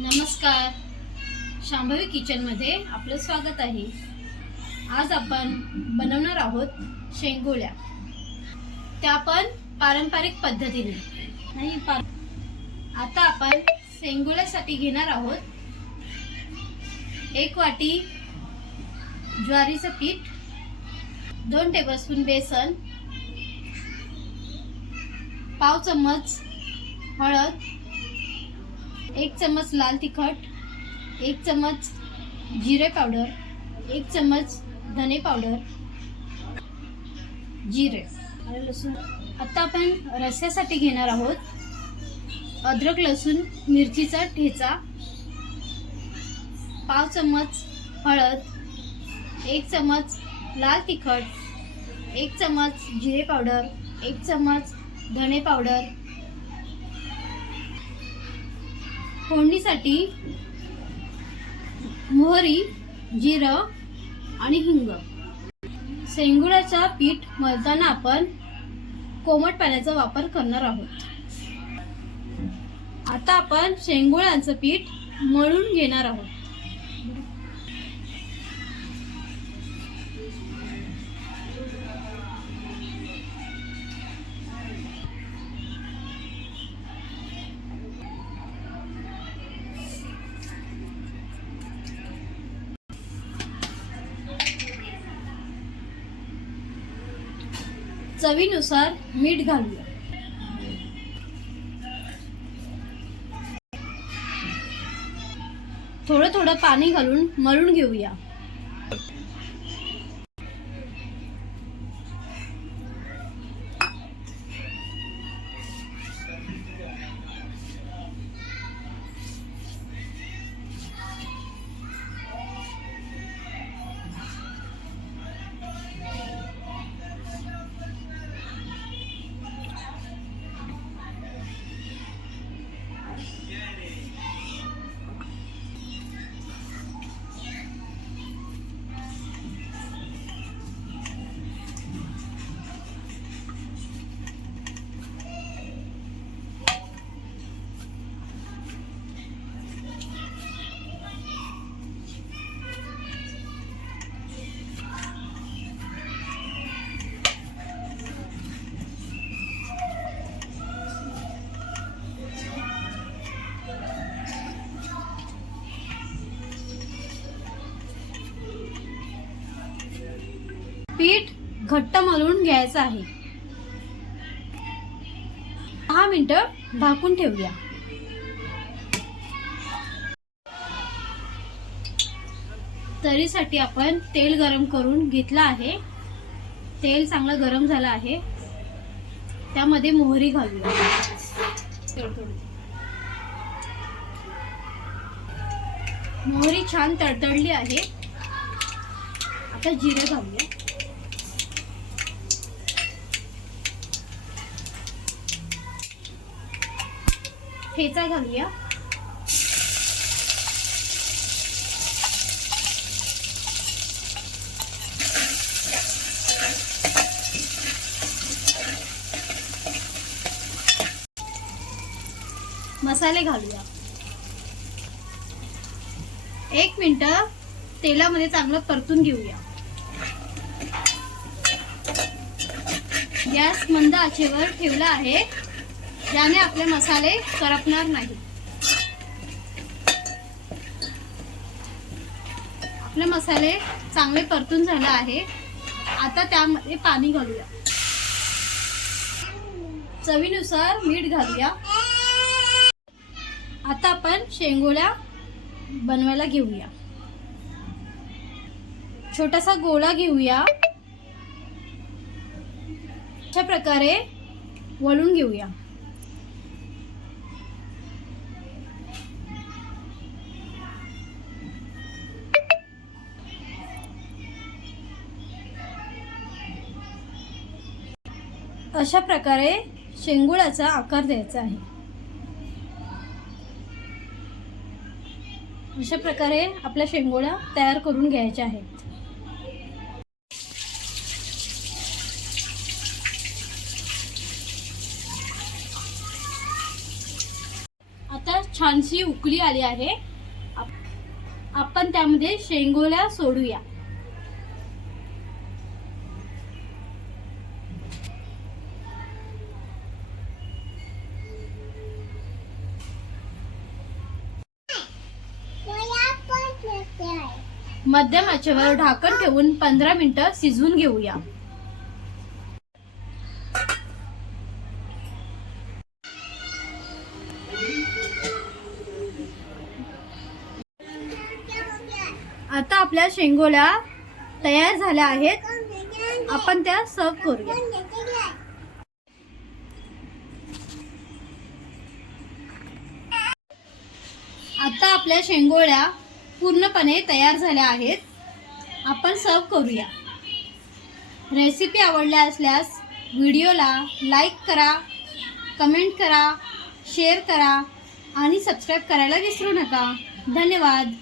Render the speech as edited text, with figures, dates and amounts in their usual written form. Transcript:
नमस्कार, शांभवी किचनमध्ये आपलं स्वागत आहे। आज आपण बनवणार आहोत शेंगोळ्या। त्या पण पारंपरिक पद्धतीने नाही। आता आपण शेंगोळ्यासाठी घेणार आहोत 1 वाटी ज्वारीचं पीठ, 2 टेबलस्पून बेसन, पाव चम्मच हळद, 1 चम्मच लाल तिखट, 1 चम्मच जिरे पावडर, 1 चम्मच धने पावडर, जिरे आणि लसूण। आता आपण रस्स्यासाठी घेणार आहोत अद्रक लसूण मिरचीचा ठेचा, पाव चम्मच हळद, 1 चम्मच लाल तिखट, 1 चम्मच जिरे पावडर, 1 चम्मच धने पावडर। फोडणीसाठी मोहरी, जिरं आणि हिंग। शेंगोळ्याचं पीठ मळताना आपण कोमट पाण्याचा वापर करणार आहोत। आता आपण शेंगोळ्यांचं पीठ मळून घेणार आहोत। चवीनुसार मीठ घालूया। थोडं थोडं पाणी घालून मळून घेऊया। पीठ घट्ट मळून घ्यायचं आहे। 10 मिनिटं झाकून ठेवूया। तरीसाठी आपण तेल गरम करून घेतलं आहे। तेल चांगलं गरम झालं आहे। त्यामध्ये मोहरी घालूया। मोहरी छान तडतडली आहे। आता जिरे घालूया। ठेचा घालूया। मसाले घालूया। 1 मिनिट तेलामध्ये चांगलं परतून घेऊया। गॅस मंद आचेवर ठेवला आहे, ज्याने आपले मसाले करपणार नाही। आपले मसाले चांगले परतून झाले आहे। आता त्यामध्ये पाणी घालूया। चवीनुसार मीठ घालूया। आता आपण शेंगोळ्या बनवायला घेऊया। छोटासा गोळा घेऊया। अशा प्रकारे वळून घेऊया। अशा प्रकारे शेंगोळ्याचा आकार द्यायचा आहे। अशा प्रकारे आपल्या शेंगोळ्या तयार करून घ्यायच्या आहेत। आता छानशी छानशी उकळी आली आहे. आपण त्यामध्ये शेंगोळ्या सोडूया. मध्यम आचेवर ढाकण ठेवून 15 मिनिटं शिजवून घेऊया. आता आपल्या शेंगोळ्या तयार झाल्या आहेत. आपण त्या सर्व करूया. आता आपल्या शेंगोळ्या पूर्णपणे तयार झाल्या आहेत. आपण सर्व करूया. रेसिपी आवडल्या असल्यास व्हिडिओला लाईक करा, कमेंट करा, शेअर करा आणि सबस्क्राईब करायला विसरू नका. धन्यवाद.